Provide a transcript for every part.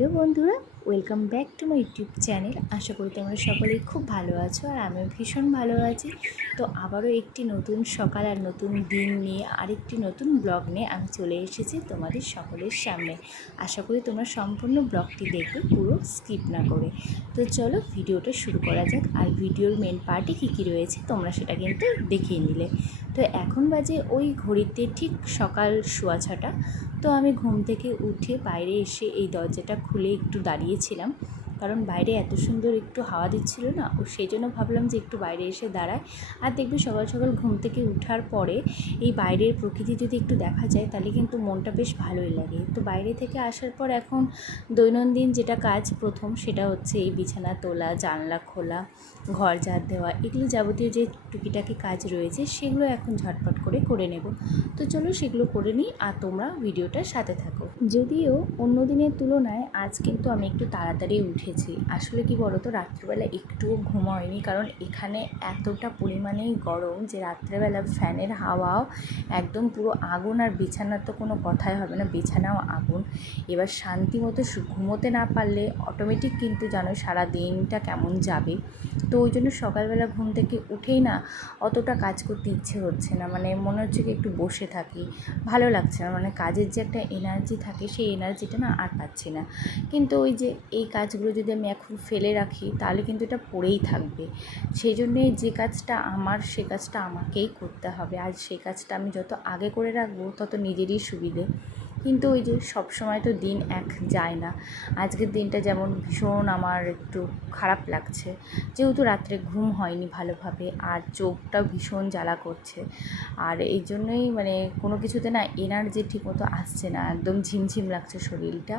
Hello বন্ধুরা, welcome back to my YouTube channel. আশা করি তোমরা সকলেই খুব ভালো আছো আর আমিও ভীষণ ভালো আছি। তো আবারও একটি নতুন সকাল আর নতুন দিন নিয়ে আরেকটি নতুন ব্লগ নিয়ে আমি চলে এসেছি তোমাদের সকলের সামনে। আশা করি তোমরা সম্পূর্ণ ব্লগটি দেখবে, পুরো স্কিপ না করে। তো চলো ভিডিওটা শুরু করা যাক। আর ভিডিওর মেন পার্টে কী কী রয়েছে তোমরা সেটা কিন্তু দেখিয়ে নিলে। তো এখন বাজে ওই ঘড়িতে ঠিক সকাল 6:15। তো আমি ঘুম থেকে উঠে বাইরে এসে এই দরজাটা খুলে একটু দাঁড়িয়েছিলাম, কারণ বাইরে এত সুন্দর একটু হাওয়া দিচ্ছিল না, ও সেই জন্য ভাবলাম যে একটু বাইরে এসে দাঁড়ায়। আর দেখবি সকাল সকাল ঘুম থেকে ওঠার পরে এই বাইরের প্রকৃতি যদি একটু দেখা যায় তাহলে কিন্তু মনটা বেশ ভালোই লাগে। তো বাইরে থেকে আসার পর এখন দৈনন্দিন যেটা কাজ প্রথম, সেটা হচ্ছে এই বিছানা তোলা, জানলা খোলা, ঘর ঝাড় দেওয়া, এগুলো যাবতীয় যে টুকিটাকি কাজ রয়েছে সেগুলো এখন ঝটপট করে নেব। তো চলো সেগুলো করে নিই আর তোমরা ভিডিওটার সাথে থাকো। যদিও অন্য দিনের তুলনায় আজ কিন্তু আমি একটু তাড়াতাড়ি উঠেছি। আসলে কি বলো তো, রাত্রিবেলা একটুও ঘুম হয়নি, কারণ এখানে এতটা পরিমাণেই গরম যে রাত্রেবেলা ফ্যানের হাওয়াও একদম পুরো আগুন, আর বিছানার তো কোনো কথাই হবে না, বিছানাও আগুন। এবার শান্তি মতো ঘুমোতে না পারলে অটোমেটিক কিন্তু জানো সারা দিনটা কেমন যাবে। তো ওই জন্য সকালবেলা ঘুম থেকে উঠেই না অতটা কাজ করতে ইচ্ছে হচ্ছে না, মানে মনে হচ্ছে কি একটু বসে থাকি, ভালো লাগছে না, মানে কাজের যে একটা এনার্জি থাকে সেই এনার্জিটা না আর পাচ্ছি না। কিন্তু ওই যে এই কাজগুলো যদি আমি এখন ফেলে রাখি তাহলে কিন্তু এটা পড়েই থাকবে। সেই জন্যে যে কাজটা আমার, সে কাজটা আমাকেই করতে হবে, আর সেই কাজটা আমি যত আগে করে রাখবো তত নিজেরই সুবিধে। কিন্তু ওই যে সব সময় তো দিন এক যায় না। আজকের দিনটা যেমন ভীষণ আমার একটু খারাপ লাগছে, যেহেতু রাত্রে ঘুম হয়নি ভালোভাবে, আর চোখটাও ভীষণ জ্বালা করছে। আর এই জন্যই মানে কোনো কিছুতে না এনার্জি ঠিকমতো আসছে না, একদম ঝিমঝিম লাগছে শরীরটা।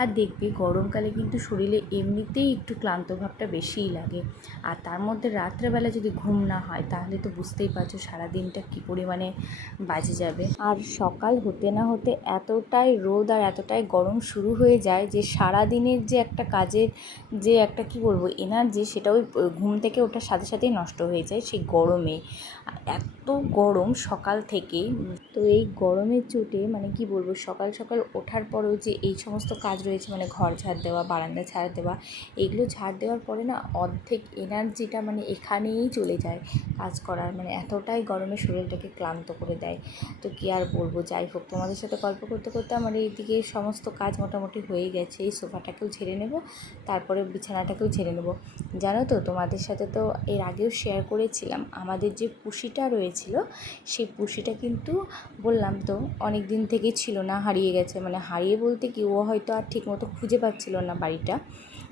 আর দেখবি গরমকালে কিন্তু শরীরে এমনিতেই একটু ক্লান্ত ভাবটা বেশিই লাগে, আর তার মধ্যে রাত্রেবেলা যদি ঘুম না হয় তাহলে তো বুঝতেই পারছো সারাদিনটা কী পরিমাণে বাজে যাবে। আর সকাল হতে না হতে এতটাই রোদ আর এতটাই গরম শুরু হয়ে যায় যে সারাদিনের যে একটা কাজের যে একটা কী বলবো এনার্জি, সেটা ওই ঘুম থেকে ওঠার সাথে সাথেই নষ্ট হয়ে যায় সেই গরমে। এত গরম সকাল থেকে, তো এই গরমের চোটে মানে কি বলবো, সকাল সকাল ওঠার পরেও যে এই সমস্ত কাজ রয়েছে, মানে ঘর ঝাড় দেওয়া, বারান্দা ঝাড় দেওয়া, এগুলো ঝাড় দেওয়ার পরে না অর্ধেক এনার্জিটা মানে এখানেই চলে যায় কাজ করার, মানে এতটাই গরমে শরীরটাকে ক্লান্ত করে দেয়। তো কী আর বলবো, যাই হোক, তোমাদের সাথে গল্প করতে করতে আমার এইদিকে সমস্ত কাজ মোটামুটি হয়ে গেছে। এই সোফাটাকেও ঝেড়ে নেব, তারপরে বিছানাটাকেও ঝেড়ে নেব। জানো তো, তোমাদের সাথে তো এর আগেও শেয়ার করেছিলাম আমাদের যে পুষিটা রয়েছিল, সেই পুষিটা কিন্তু বললাম তো অনেক দিন থেকেই ছিল না, হারিয়ে গেছে। মানে হারিয়ে বলতে কি, ও হয়তো আর ঠিকমতো খুঁজে পাচ্ছিল না বাড়িটা,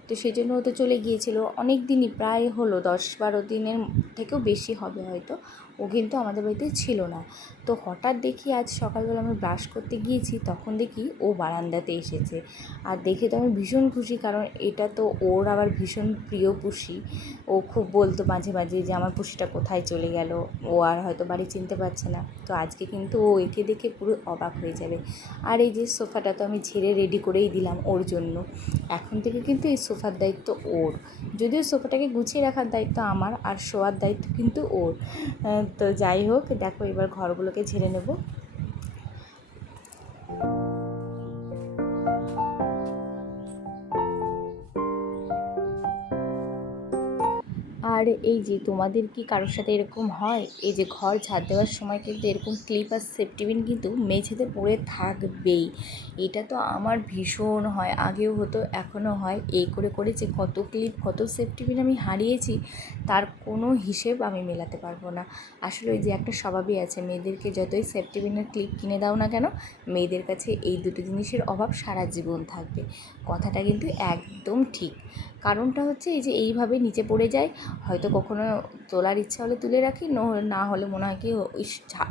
তো সেই জন্য ও তো চলে গিয়েছিল অনেক দিনই, প্রায় হলো 10-12 দিনের থেকেও বেশি হবে হয়তো, ও কিন্তু আমাদের বাড়িতে ছিল না। তো হঠাৎ দেখি আজ সকালবেলা আমি ব্রাশ করতে গিয়েছি, তখন দেখি ও বারান্দাতে এসেছে। আর দেখে তো আমি ভীষণ খুশি, কারণ এটা তো ওর আবার ভীষণ প্রিয় পুষি। ও খুব বলতো মাঝে মাঝে যে আমার পুষিটা কোথায় চলে গেল, ও আর হয়তো বাড়ি চিনতে পারছে না। তো আজকে কিন্তু ও একে দেখে পুরো অবাক হয়ে যাবে। আর এই যে সোফাটা তো আমি ঝেড়ে রেডি করেই দিলাম ওর জন্য, এখন থেকে কিন্তু এই সোফার দায়িত্ব ওর। যদিও সোফাটাকে গুছিয়ে রাখার দায়িত্ব আমার, আর শোয়ার দায়িত্ব কিন্তু ওর। তো যাই হোক, দেখো এবার ঘরগুলোকে ঝেড়ে নেব। আর এই যে তোমাদের কি কারোর সাথে এরকম হয়, এই যে ঘর ঝাড় দেওয়ার সময় কিন্তু এরকম ক্লিপ আর সেফটিপিন কিন্তু মেঝেতে পড়ে থাকবেই। এটা তো আমার ভীষণ হয়, আগেও হতো এখনও হয়। এই করে করে যে কত ক্লিপ কত সেফটিপিন আমি হারিয়েছি তার কোনো হিসেব আমি মেলাতে পারবো না। আসলে ওই যে একটা স্বভাবই আছে, মেয়েদেরকে যতই সেফটিপিনের ক্লিপ কিনে দাও না কেন, মেয়েদের কাছে এই দুটো জিনিসের অভাব সারা জীবন থাকবে। কথাটা কিন্তু একদম ঠিক। কারণটা হচ্ছে এই যে এইভাবে নিচে পড়ে যায়, হয়তো কখনো তোলার ইচ্ছা হলে তুলে রাখি, না হলে মনে হয় কি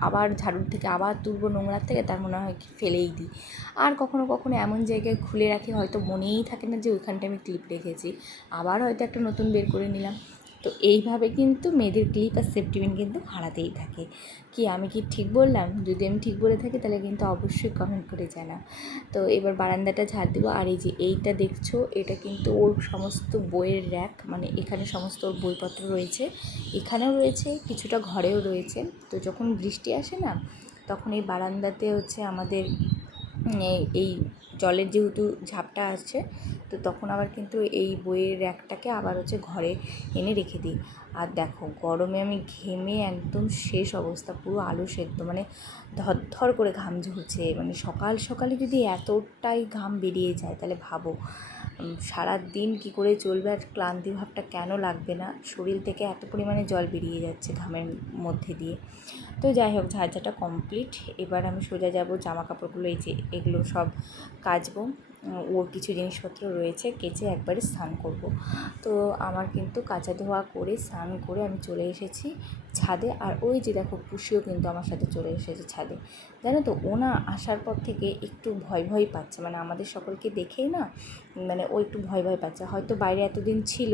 আবার ঝাড়ুর থেকে আবার তুলবো নোংরার থেকে, তার মনে হয় কি ফেলেই দিই। আর কখনো কখনো এমন জায়গায় খুলে রাখি হয়তো মনেই থাকে না যে ওইখানটা আমি ক্লিপ রেখেছি, আবার হয়তো একটা নতুন বের করে নিলাম। তো এইভাবে কিন্তু মেয়েদের ক্লিপ আর সেফটিপিন কিন্তু হারাতেই থাকে। কি আমি কি ঠিক বললাম? যদি আমি ঠিক বলে থাকি তাহলে কিন্তু অবশ্যই কমেন্ট করে জানাও। তো এবার বারান্দাটা ঝাড় দেবো। আর এই যে এইটা দেখছো, এটা কিন্তু ওর সমস্ত বইয়ের র্যাক, মানে এখানে সমস্ত ওর বইপত্র রয়েছে, এখানেও রয়েছে কিছুটা, ঘরেও রয়েছে। তো যখন বৃষ্টি আসে না, তখন এই বারান্দাতে হচ্ছে আমাদের এই জলের যেহেতু ঝাপটা আসছে, তো তখন আবার কিন্তু এই বইয়ের র্যাকটাকে আবার হচ্ছে ঘরে এনে রেখে দিই। আর দেখো গরমে আমি ঘেমে একদম শেষ অবস্থা, পুরো আলু সেদ্ধ, মানে ধর করে ঘাম ঝরছে। মানে সকাল সকালে যদি এতটাই ঘাম বেরিয়ে যায় তাহলে ভাবো সারা দিন কী করে চলবে, আর ক্লান্তি ভাবটা কেন লাগবে না। শরীর থেকে এত পরিমাণে জল বেরিয়ে যাচ্ছে ঘামের মধ্যে দিয়ে। তো যাই হোক, ঝাড়ঝাটা কমপ্লিট। এবার আমি সোজা যাব জামা কাপড়গুলো, এই যে এগুলো সব কাচবো। ওর কিছু জিনিসপত্র রয়েছে, কেচে একবারে স্নান করব। তো আমার কিন্তু কাচা ধোয়া করে স্নান করে আমি চলে এসেছি ছাদে। আর ওই যে দেখো পুষিও কিন্তু আমার সাথে চলে এসেছে ছাদে। জানো তো, ও না আসার পর থেকে একটু ভয় ভয় পাচ্ছে, মানে আমাদের সকলকে দেখেই না, মানে ও একটু ভয় ভয় পাচ্ছে। হয়তো বাইরে এতদিন ছিল,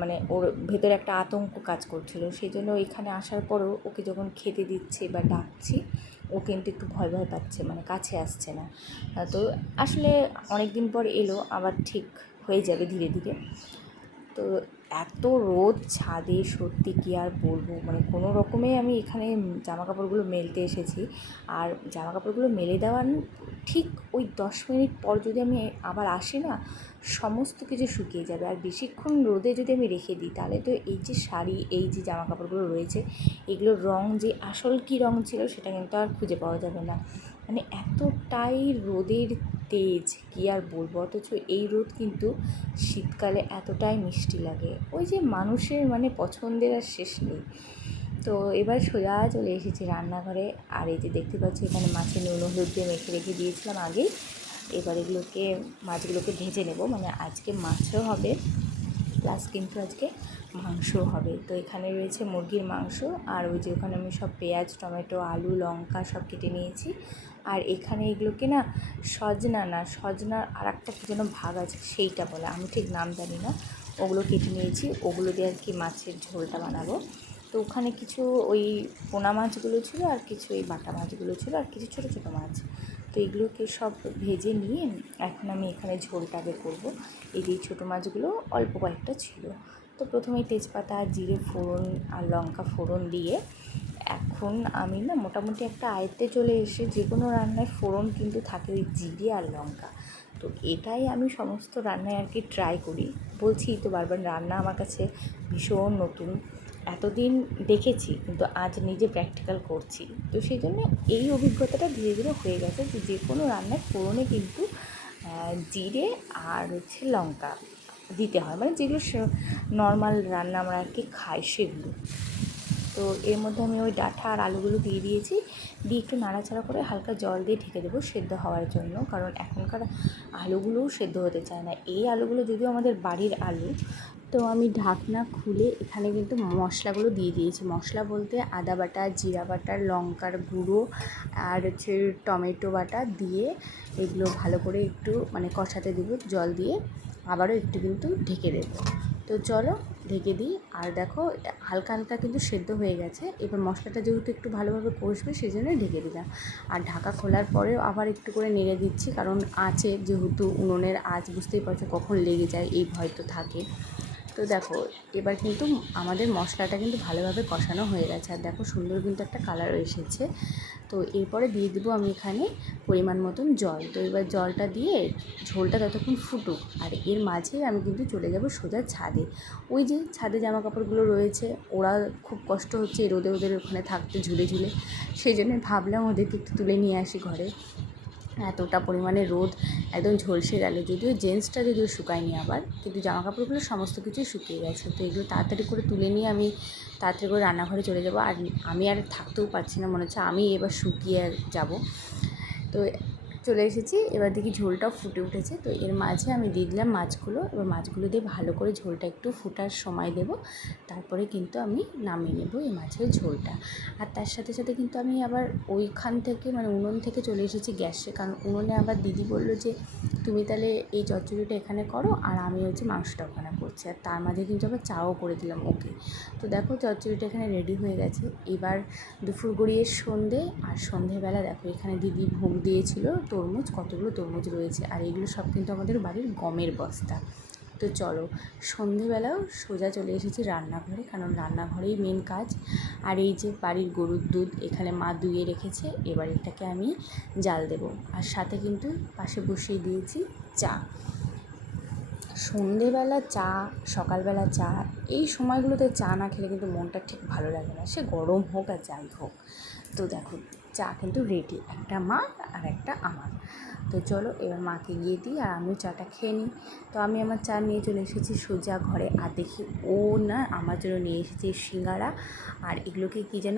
মানে ওর ভেতরে একটা আতঙ্ক কাজ করছিল, সেই জন্য এখানে আসার পরও ওকে যখন খেতে দিচ্ছি বা ডাকছি, ও কিন্তু একটু ভয় ভয় পাচ্ছে, মানে কাছে আসছে না। তো আসলে অনেক দিন পর এলো, আবার ঠিক হয়ে যাবে ধীরে ধীরে। তো এত রোদ ছাদে, সত্যি কী আর বলবো, মানে কোনো রকমে আমি এখানে জামা কাপড়গুলো মেলতে এসেছি। আর জামা কাপড়গুলো মেলে দেওয়ার ঠিক ওই 10 মিনিট পর যদি আমি আবার আসি না, সমস্ত কিছু শুকিয়ে যাবে। আর বেশিক্ষণ রোদে যদি আমি রেখে দিই তাহলে তো এই যে শাড়ি, এই যে জামা কাপড়গুলো রয়েছে, এগুলোর রঙ যে আসল কী রঙ ছিল সেটা কিন্তু আর খুঁজে পাওয়া যাবে না। মানে এতটাই রোদের তেজ, কী আর বলবো। অথচ এই রোদ কিন্তু শীতকালে এতটাই মিষ্টি লাগে, ওই যে মানুষের মানে পছন্দের আর শেষ নেই। তো এবার সোজা চলে এসেছি রান্নাঘরে। আর এই যে দেখতে পাচ্ছি এখানে মাছের নুন হলুদ দিয়ে মেখে রেখে দিয়েছিলাম আগেই। এবার এগুলোকে, মাছগুলোকে ভেজে নেব, মানে আজকে মাছও হবে প্লাস কিন্তু আজকে মাংসও হবে। তো এখানে রয়েছে মুরগির মাংস, আর ওই যে ওখানে আমি সব পেঁয়াজ, টমেটো, আলু, লঙ্কা সব কেটে নিয়েছি। আর এখানে এগুলোকে না সজনার আর একটা কী যেন ভাগ আছে, সেইটা বলে, আমি ঠিক নাম জানি না। ওগুলো কেটে নিয়েছি, ওগুলো দিয়ে আর কি মাছের ঝোলটা বানাবো। তো ওখানে কিছু ওই পোনা মাছগুলো ছিল, আর কিছু এই বাটা মাছগুলো ছিল, আর কিছু ছোটো ছোটো মাছ। তো এগুলোকে সব ভেজে নিয়ে এখন আমি এখানে ঝোলটাকে করব। এই যে ছোটো মাছগুলো অল্প কয়েকটা ছিল। তো প্রথমেই তেজপাতা, জিরে ফোড়ন আর লঙ্কা ফোড়ন দিয়ে এখন আমি না মোটামুটি একটা আয়ত্তে চলে এসে, যে কোনো রান্নায় ফোড়ন কিন্তু থাকে ওই জিরে আর লঙ্কা। তো এটাই আমি সমস্ত রান্নায় আর কি ট্রাই করি। বলছি তো বারবার, রান্না আমার কাছে ভীষণ নতুন, এতদিন দেখেছি কিন্তু আজ নিজে প্র্যাকটিক্যাল করছি। তো সেই জন্য এই অভিজ্ঞতাটা ধীরে ধীরে হয়ে গেছে যে কোনো রান্নায় ফোড়নে কিন্তু জিরে আর হচ্ছে লঙ্কা দিতে হয়, মানে যেগুলো নর্মাল রান্না আমরা আর কি খাই সেগুলো। তো এর মধ্যে আমি ওই ডাঁটা আর আলুগুলো দিয়ে দিয়েছি, দিয়ে একটু নাড়াচাড়া করে হালকা জল দিয়ে ঢেকে দেবো সেদ্ধ হওয়ার জন্য, কারণ এখনকার আলুগুলোও সেদ্ধ হতে চায় না। এই আলুগুলো যদিও আমাদের বাড়ির আলু। তো আমি ঢাকনা খুলে এখানে কিন্তু মশলাগুলো দিয়ে দিয়েছি। মশলা বলতে আদা বাটা, জিরা বাটা, লঙ্কার গুঁড়ো আর হচ্ছে টমেটো বাটা দিয়ে এগুলো ভালো করে একটু মানে কষাতে দেবো জল দিয়ে, আবারও একটু কিন্তু ঢেকে দেবো। তো চলো ঢেকে দিই। আর দেখো হালকা হালকা কিন্তু সেদ্ধ হয়ে গেছে। এবার মশলাটা যেহেতু একটু ভালোভাবে কষবে সেই জন্য ঢেকে দিলাম। আর ঢাকা খোলার পরেও আবার একটু করে নেড়ে দিচ্ছি, কারণ আঁচে যেহেতু উনুনের আঁচ বুঝতেই পারছো কখন লেগে যায় এই ভয় তো থাকে। তো দেখো এবার কিন্তু আমাদের মশলাটা কিন্তু ভালোভাবে কষানো হয়ে গেছে, আর দেখো সুন্দর কিন্তু একটা কালার এসেছে। তো এরপরে দিয়ে দেবো আমি এখানে পরিমাণ মতন জল। তো এবার জলটা দিয়ে ঝোলটা ততক্ষণ ফুটুক, আর এর মাঝে আমি কিন্তু চলে যাব সোজা ছাদে। ওই যে ছাদে জামা কাপড়গুলো রয়েছে, ওরা খুব কষ্ট হচ্ছে এই রোদে ওদের ওখানে থাকতে ঝুলে ঝুলে, সেই জন্য ভাবলাম ওদেরকে একটু তুলে নিয়ে আসি ঘরে। এতটা পরিমাণে রোদ একদম ঝলসে গেল, যদিও জেন্টসটা যদিও শুকায়নি আবার, কিন্তু জামা কাপড়গুলো সমস্ত কিছুই শুকিয়ে গেছে। তো এগুলো তাড়াতাড়ি করে তুলে নিয়ে আমি তাড়াতাড়ি করে রান্নাঘরে চলে যাব। আর আমি আর থাকতেও পারছি না, মনে হচ্ছে আমি এবার শুকিয়ে যাব। তো চলে এসেছি, এবার দেখি ঝোলটাও ফুটে উঠেছে। তো এর মাঝে আমি দিয়ে দিলাম মাছগুলো। এবার মাছগুলো দিয়ে ভালো করে ঝোলটা একটু ফোটার সময় দেব, তারপরে কিন্তু আমি নামিয়ে নেব এই মাছের ঝোলটা। আর তার সাথে সাথে কিন্তু আমি আবার ওইখান থেকে মানে উনুন থেকে চলে এসেছি গ্যাসে, কারণ উনুনে আবার দিদি বললো যে তুমি তাহলে এই চচ্চড়িটা এখানে করো আর আমি হচ্ছে মাংসটা ওখানে করছি। আর তার মাঝে কিন্তু আবার চাও করে দিলাম ওকে। তো দেখো চচ্চড়িটা এখানে রেডি হয়ে গেছে। এবার দুপুর গড়িয়ে সন্ধে, আর সন্ধেবেলা দেখো এখানে দিদি ভোগ দিয়েছিল তরমুজ, কতগুলো তরমুজ রয়েছে। আর এগুলো সব কিন্তু আমাদের বাড়ির গমের বস্তা। তো চলো, সন্ধেবেলাও সোজা চলে এসেছি রান্নাঘরে, কারণ রান্নাঘরেই মেন কাজ। আর এই যে বাড়ির গরুর দুধ এখানে মা দুইয়ে রেখেছে, এবার এটাকে আমি জাল দেব। আর সাথে কিন্তু পাশে বসিয়ে দিয়েছি চা। সন্ধেবেলা চা, সকালবেলা চা, এই সময়গুলোতে চা না খেলে কিন্তু মনটা ঠিক ভালো লাগে না, সে গরম হোক আর যাই হোক। তো দেখো চা কিন্তু রেডি, একটা মা আর একটা আমার। তো চলো এবার মাকে গিয়ে দিই আর আমিও চাটা খেয়ে নিই। তো আমি আমার চা নিয়ে চলে এসেছি সোজা ঘরে, আর দেখি ও না আমার জন্য নিয়ে এসেছে সিঙ্গারা, আর এগুলোকে কী যেন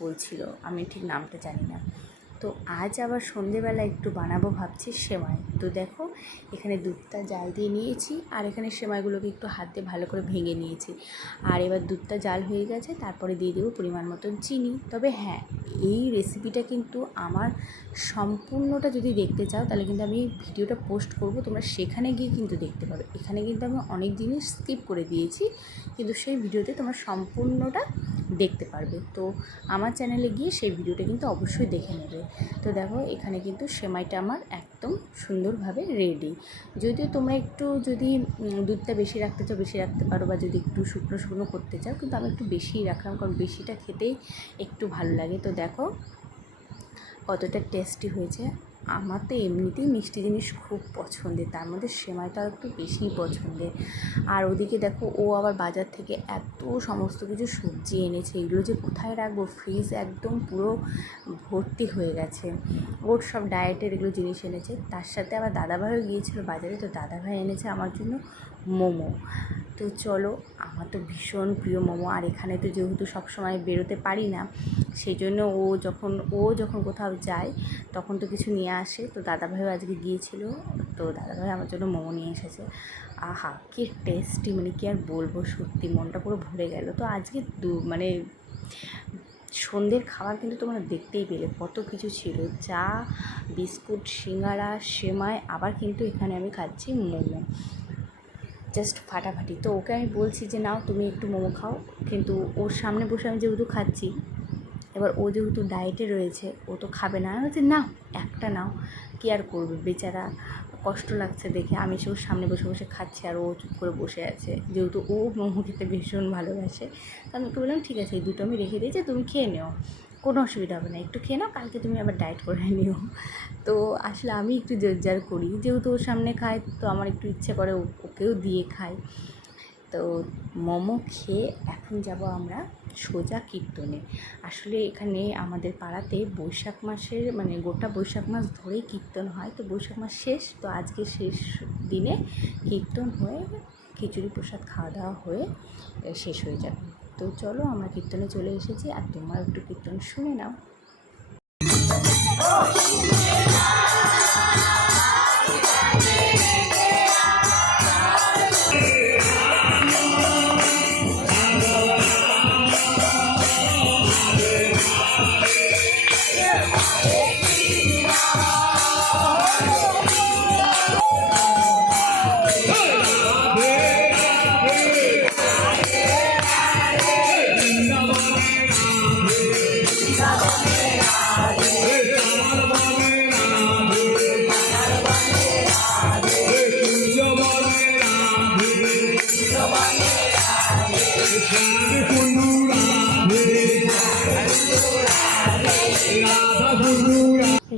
বলছিল, আমি ঠিক নামটা জানি না। তো আজ আবার সন্ধেবেলা একটু বানাবো ভাবছি সেমাই। তো দেখো এখানে দুধটা জাল দিয়ে নিয়েছি, আর এখানে সেমাইগুলোকে একটু হাত দিয়ে ভালো করে ভেঙে নিয়েছি। আর এবার দুধটা জাল হয়ে গেছে, তারপরে দিয়ে দেবো পরিমাণ মতন চিনি। তবে হ্যাঁ, এই রেসিপিটা কিন্তু আমার সম্পূর্ণটা যদি দেখতে চাও তাহলে কিন্তু আমি ভিডিওটা পোস্ট করব, তোমরা সেখানে গিয়ে কিন্তু দেখতে পাবে। এখানে কিন্তু আমি অনেক জিনিস স্কিপ করে দিয়েছি, কিন্তু সেই ভিডিওতে তোমরা সম্পূর্ণটা দেখতে পারবে। তো আমার চ্যানেলে গিয়ে সেই ভিডিওটা কিন্তু অবশ্যই দেখে নেবে। তো দেখো এখানে কিন্তু সেমাইটা আমার একদম সুন্দরভাবে রেডি। যদিও তোমরা একটু যদি দুধটা বেশি রাখতে চাও বেশি রাখতে পারো, বা যদি একটু শুকনো শুকনো করতে চাও, কিন্তু আমি একটু বেশিই রাখলাম, কারণ বেশিটা খেতেই একটু ভালো লাগে। তো দেখো কতটা টেস্টি হয়েছে। আমার তো এমনিতেই মিষ্টি জিনিস খুব পছন্দের, তার মধ্যে সেমাইটা একটু বেশিই পছন্দের। আর ওদিকে দেখো ও আবার বাজার থেকে এত সমস্ত কিছু সবজি এনেছে, এগুলো যে কোথায় রাখবো, ফ্রিজ একদম পুরো ভর্তি হয়ে গেছে। ওর সব ডায়েটের এগুলো জিনিস এনেছে, তার সাথে আবার দাদাভাইও গিয়েছিলো বাজারে, তো দাদাভাই এনেছে আমার জন্য মোমো। তো চলো, আমার তো ভীষণ প্রিয় মোমো। আর এখানে তো যেহেতু সবসময় বেরোতে পারি না, সেই জন্য ও যখন কোথাও যায় তখন তো কিছু নিয়ে আসে। তো দাদাভাইও আজকে গিয়েছিলো, তো দাদাভাই আমার জন্য মোমো নিয়ে এসেছে। আহা কি টেস্টি, মানে কি আর বলবো, সত্যি মনটা পুরো ভরে গেল। তো আজকে মানে সন্ধ্যের খাবার কিন্তু তোমরা দেখতেই পেলে কত কিছু ছিল, চা, বিস্কুট, সিঙ্গারা, সেমাই, আবার কিন্তু এখানে আমি খাচ্ছি মোমো, জাস্ট ফাটাফাটি। তো ওকে আমি বলছি যে নাও তুমি একটু মোমো খাও, কিন্তু ওর সামনে বসে আমি যেহেতু খাচ্ছি, এবার ও যেহেতু ডায়েটে রয়েছে ও তো খাবে না। আমি বলছি নাও একটা নাও, কী আর করবে বেচারা, কষ্ট লাগছে দেখে। আমি সে ওর সামনে বসে বসে খাচ্ছি আর ও চুপ করে বসে আছে, যেহেতু ও মোমো খেতে ভীষণ ভালোবাসে। তো আমি ওকে বললাম ঠিক আছে এই দুটো আমি রেখে দিয়েছি, তুমি খেয়ে নিও, কোনো অসুবিধা হবে না, একটু খেয়ে নাও, কালকে তুমি আবার ডায়েট করে নিও। তো আসলে আমি একটু জোরজার করি, যেহেতু ওর সামনে খাই তো আমার একটু ইচ্ছে করে ওকেও দিয়ে খাই। তো মোমো খেয়ে এখন যাব আমরা সোজা কীর্তনে। আসলে এখানে আমাদের পাড়াতে বৈশাখ মাসের মানে গোটা বৈশাখ মাস ধরেই কীর্তন হয়। তো বৈশাখ মাস শেষ, তো আজকে শেষ দিনে কীর্তন হয়ে খিচুড়ি প্রসাদ খাওয়া দাওয়া হয়ে শেষ হয়ে যাবে। তো চলো আমরা কীর্তনে চলে এসেছি, আর তোমরা একটু কীর্তন শুনে নাও।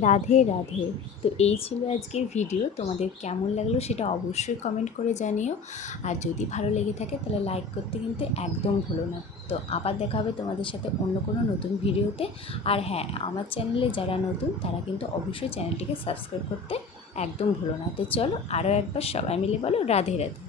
রাধে রাধে। তো এই ছিল আজকের ভিডিও, তোমাদের কেমন লাগলো সেটা অবশ্যই কমেন্ট করে জানিও। আর যদি ভালো লেগে থাকে তাহলে লাইক করতে কিন্তু একদম ভুলো না। তো আবার দেখা হবে তোমাদের সাথে অন্য কোনো নতুন ভিডিওতে। আর হ্যাঁ, আমার চ্যানেলে যারা নতুন তারা কিন্তু অবশ্যই চ্যানেলটিকে সাবস্ক্রাইব করতে একদম ভুলো না। তো চলো আরও একবার সবাই মিলে বলো রাধে রাধে।